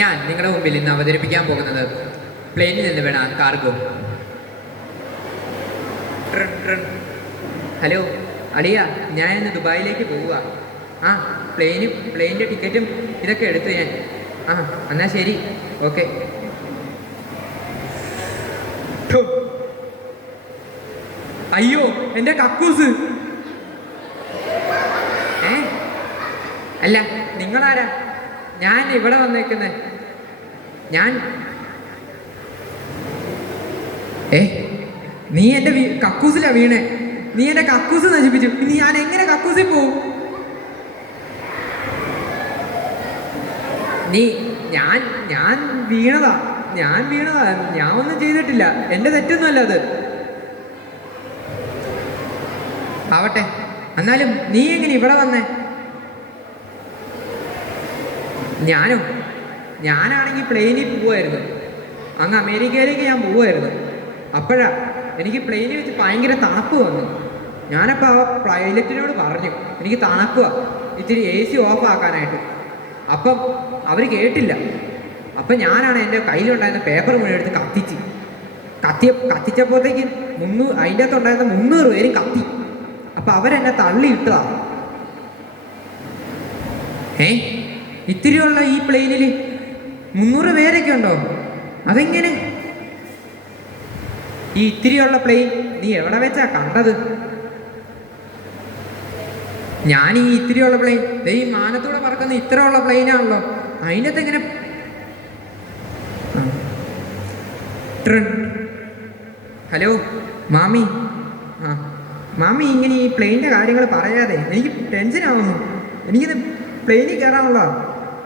ഞാൻ നിങ്ങളുടെ മുമ്പിൽ ഇന്ന് അവതരിപ്പിക്കാൻ പോകുന്നത് പ്ലെയിനിൽ നിന്ന് വേണ കാർഗോ. ഹലോ അളിയ, ഞാൻ ഇന്ന് ദുബായിലേക്ക് പോവുക. പ്ലെയിനിൻ്റെ ടിക്കറ്റും ഇതൊക്കെ എടുത്തു ഞാൻ. എന്നാൽ ശരി, ഓക്കെ. അയ്യോ, എൻ്റെ കക്കൂസ്! അല്ല, നിങ്ങളാരാ? ഞാൻ ഇവിടെ വന്നേക്കുന്നത്. നീ എൻ്റെ കക്കൂസിലാ വീണേ. നീ എൻ്റെ കക്കൂസ് നശിപ്പിച്ചു. ഇനി ഞാൻ എങ്ങനെ കക്കൂസിൽ പോവും? ഞാൻ വീണതാ. ഞാൻ ഒന്നും ചെയ്തിട്ടില്ല. എൻ്റെ തെറ്റൊന്നുമല്ല അത്. ആവട്ടെ, എന്നാലും നീ എങ്ങനെ ഇവിടെ വന്നേ? ഞാനാണെങ്കിൽ പ്ലെയിനിൽ പോവായിരുന്നു. അങ്ങ് അമേരിക്കയിലേക്ക് ഞാൻ പോവായിരുന്നു. അപ്പോഴാ എനിക്ക് പ്ലെയിനിൽ വെച്ച് ഭയങ്കര തണുപ്പ് വന്നു. ഞാനപ്പോൾ ആ പൈലറ്റിനോട് പറഞ്ഞു, എനിക്ക് തണുക്കുക, ഇത്തിരി AC ഓഫ് ആക്കാനായിട്ട്. അപ്പം അവർ കേട്ടില്ല. അപ്പം ഞാനാണ് എൻ്റെ കയ്യിലുണ്ടായിരുന്ന പേപ്പർ മുഴുവൻ എടുത്ത് കത്തിച്ചപ്പോഴത്തേക്കും അതിൻ്റെ അകത്തുണ്ടായിരുന്ന 300 പേരും കത്തി. അപ്പം അവരെന്നെ തള്ളിയിട്ടതാ. ഇത്തിരിയുള്ള ഈ പ്ലെയിനിൽ 300 പേരൊക്കെ ഉണ്ടോ? അതെങ്ങനെ? ഈ ഇത്തിരിയുള്ള പ്ലെയിൻ നീ എവിടെ വെച്ചാ കണ്ടത്? ഞാൻ ഈ ഇത്തിരിയുള്ള പ്ലെയിൻ ഈ മാനത്തൂടെ പറക്കുന്ന ഇത്രയുള്ള പ്ലെയിനാണല്ലോ. അതിൻ്റെ അകത്ത് എങ്ങനെ? ഹലോ മാമി. മാമി ഇങ്ങനെ ഈ പ്ലെയിനിൻ്റെ കാര്യങ്ങൾ പറയാതെ എനിക്ക് ടെൻഷനാവുന്നു. എനിക്കിത് പ്ലെയിനിൽ കയറാനുള്ള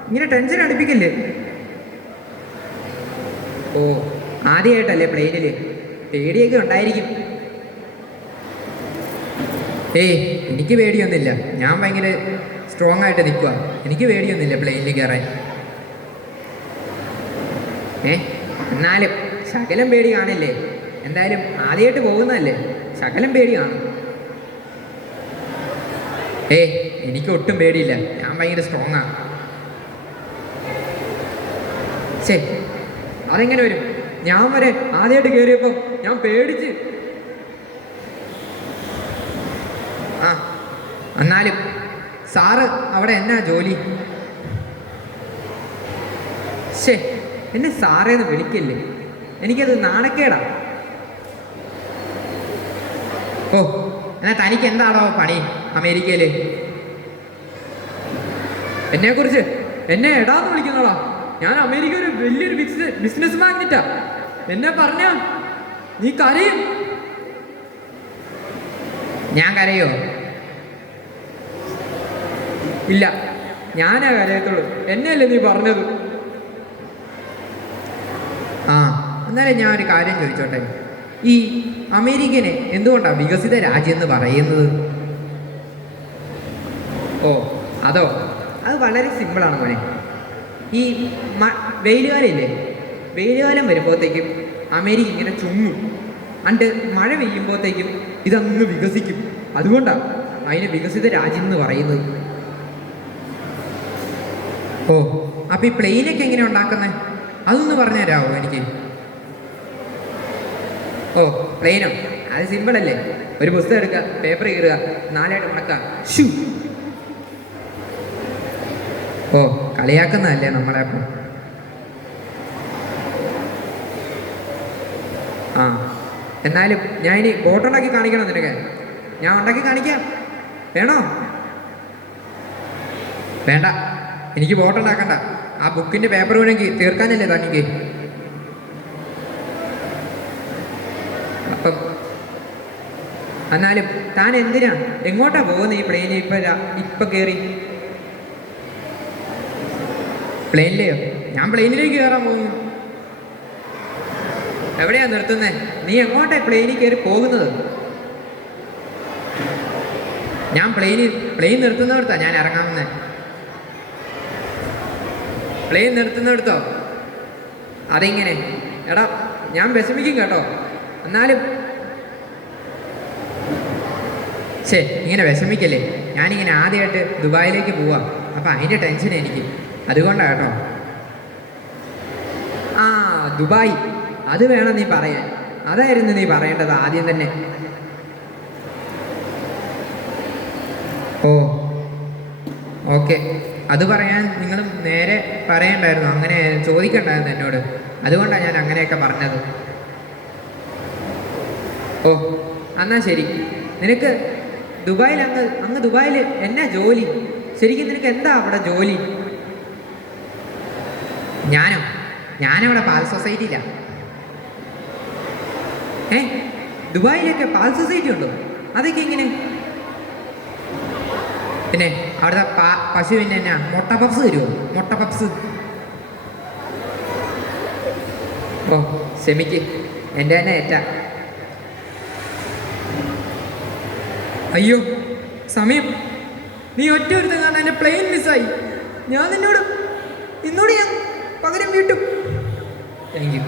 ഇങ്ങനെ ടെൻഷൻ അടുപ്പിക്കല്ലേ? ഓ, ആദ്യമായിട്ടല്ലേ പ്ലെയിനിൽ? പേടിയൊക്കെ ഉണ്ടായിരിക്കും. എനിക്ക് പേടിയൊന്നുമില്ല. ഞാൻ ഭയങ്കര സ്ട്രോങ് ആയിട്ട് നിൽക്കുക. എനിക്ക് പേടിയൊന്നുമില്ല പ്ലെയിനിൽ കയറാൻ. എന്നാലും ശകലം പേടി കാണില്ലേ? എന്തായാലും ആദ്യമായിട്ട് പോകുന്നതല്ലേ, ശകലം പേടി കാണും. എനിക്ക് ഒട്ടും പേടിയില്ല. ഞാൻ ഭയങ്കര സ്ട്രോങ് ആണ്. അതെങ്ങനെ വരും? ഞാൻ വരെ ആദ്യമായിട്ട് കയറിയപ്പോൾ ഞാൻ പേടിച്ച്. എന്നാലും സാറ് അവിടെ എന്നാ ജോലി? എന്നെ സാറേന്ന് വിളിക്കല്ലേ, എനിക്കത് നാണക്കേടാ. എന്നാ തനിക്ക് എന്താണോ പണി അമേരിക്കയിൽ? എന്നെക്കുറിച്ച് എന്നെ എടാന്ന് വിളിക്കുന്നോളാ. ഞാൻ അമേരിക്ക ഒരു വലിയൊരു ബിസിനസ് മാഗ്നറ്റാ. എന്നെ പറഞ്ഞ നീ കരയും. ഞാൻ കരയോ? ഇല്ല, ഞാനാ കരയത്തുള്ളൂ. എന്നെയല്ലേ നീ പറഞ്ഞത്? എന്നാലും ഞാൻ ഒരു കാര്യം ചോദിച്ചോട്ടെ. ഈ അമേരിക്കനെ എന്തുകൊണ്ടാണ് വികസിത രാജ്യം എന്ന് പറയുന്നത്? അതോ? അത് വളരെ സിമ്പിളാണ് മോനെ. ഈ വെയിലുകാലമില്ലേ, വെയിലുകാലം വരുമ്പോഴത്തേക്കും അമേരിക്ക ഇങ്ങനെ ചുങ്ങും. അണ്ട് മഴ പെയ്യുമ്പോഴത്തേക്കും ഇതങ്ങ് വികസിക്കും. അതുകൊണ്ടാണ് അതിന് വികസിത രാജ്യം എന്ന് പറയുന്നത്. അപ്പം ഈ പ്ലെയിനൊക്കെ എങ്ങനെ ഉണ്ടാക്കുന്നത്? അതൊന്ന് പറഞ്ഞു തരാമോ എനിക്ക്? പ്ലെയിനോ? അത് സിമ്പിളല്ലേ. ഒരു പുസ്തകം എടുക്കുക, പേപ്പർ കീറുക, 4 മടക്കുക. കളിയാക്കുന്നതല്ലേ നമ്മളെ? അപ്പം എന്നാലും ഞാൻ ഇനി ബോട്ടുണ്ടാക്കി കാണിക്കണം നിനക്ക്. ഞാൻ ഉണ്ടാക്കി കാണിക്കാം. വേണോ? വേണ്ട, എനിക്ക് ബോട്ടുണ്ടാക്കണ്ട. ആ ബുക്കിൻ്റെ പേപ്പർ വേണമെങ്കിൽ തീർക്കാനല്ലേ തനിക്ക്? അപ്പം എന്നാലും താൻ എന്തിനാ എങ്ങോട്ടാ പോകുന്നത് ഈ പ്ലെയിനിൽ? ഇപ്പം കയറി പ്ലെയിനിലെയോ? ഞാൻ പ്ലെയിനിലേക്ക് കയറാൻ പോകുന്നു. എവിടെയാ നിർത്തുന്നത്? നീ എങ്ങോട്ടാ പ്ലെയിനിൽ കയറി പോകുന്നത്? ഞാൻ പ്ലെയിൻ നിർത്തുന്നിടത്താ ഞാൻ ഇറങ്ങാമെന്ന്. പ്ലെയിൻ നിർത്തുന്നിടത്തോ? അതെങ്ങനെ? എടാ, ഞാൻ വിഷമിക്കും കേട്ടോ. എന്നാലും ഇങ്ങനെ വിഷമിക്കല്ലേ. ഞാനിങ്ങനെ ആദ്യമായിട്ട് ദുബായിലേക്ക് പോവാം. അപ്പം അതിൻ്റെ ടെൻഷൻ എനിക്ക്. അതുകൊണ്ടാണ് കേട്ടോ. ദുബായ്, അത് വേണം നീ പറയാൻ. അതായിരുന്നു നീ പറയേണ്ടത് ആദ്യം തന്നെ. ഓ ഓക്കെ, അത് പറയാൻ നിങ്ങൾ നേരെ പറയണ്ടായിരുന്നു, അങ്ങനെ ചോദിക്കണ്ടായിരുന്നു എന്നോട്. അതുകൊണ്ടാണ് ഞാൻ അങ്ങനെയൊക്കെ പറഞ്ഞത്. ഓ എന്നാ ശരി. നിനക്ക് ദുബായിൽ അങ്ങ് ദുബായിൽ എന്നാ ജോലി? ശരിക്കും നിനക്ക് എന്താ അവിടെ ജോലി? ഞാനവിടെ പാൽ സൊസൈറ്റിയിലാണ്. ദുബായിലൊക്കെ പാൽ സൊസൈറ്റി ഉണ്ടോ? അതൊക്കെ എങ്ങനെ? പിന്നെ അവിടുത്തെ പശുവിന് എന്നാ മുട്ട പപ്സ് തരുമോ? മുട്ട പപ്സ്. ഓ ക്ഷമിക്ക്, എൻ്റെ തന്നെ ഏറ്റാ. അയ്യോ സമയം, നീ ഒറ്റ ഒരുത്തം കാരണം എൻ്റെ പ്ലെയിൻ മിസ്സായി. ഞാൻ നിന്നോട് ഞാൻ പകരം വീട്ടും. Thank you.